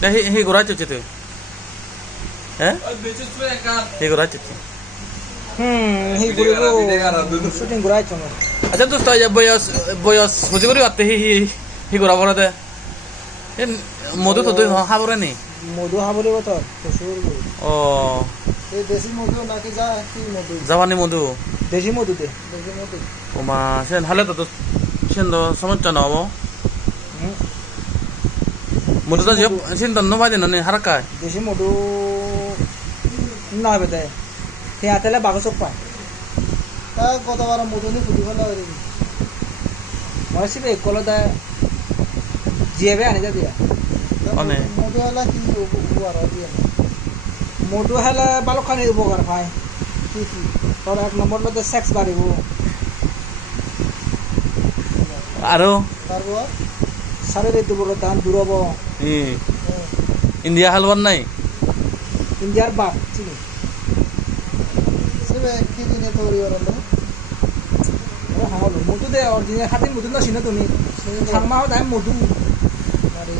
না হি গোরা চচ্ছে তুই হ্যাঁ হি গোরা চচ্ছে হি ঘুরিব শুটিং ঘুরাই চলো আচ্ছা দোস্ত বয়স বয়স বুঝি করি আতে হি গোরা বড় দে মধু তো তুই হাবরে নি মধু হাবরিব তো প্রচুর ও এই দেশি মধু নাকি যা কি মধু জাপানি মধু দেশি মধু দে দেশি মধু ওমা সেন হালে তো সেন তো সমস্যা না হবো মধুটা যে সেন তো নবাই দিন হারাকায় দেশি মধু না হবে তাই সে আতেলে বাগসক পায় তা গতবার মধু নি ফুটি ফেলা হয়ে দেখি মনে শিবে কল দেয় জিয়াবে আনে যা দিয়া অনে মধু হলে কি উপকার হয় দিয়ে মধু হলে বালকখানি উপকার পায় কি কি তোর এক নম্বর লোকে সেক্স বাড়িব আৰু তারপর শারীরিক দুর্বলতা দূর হব ইন্ডিয়া হালওয়ান নাই ইন্ডিয়ার বাপ চিনি সেবে কি দিনে তৈরি হলো হলো মধু দে অরিজিনাল খাতি মধু না চিনো তুমি থাকমা হয় মধু আরে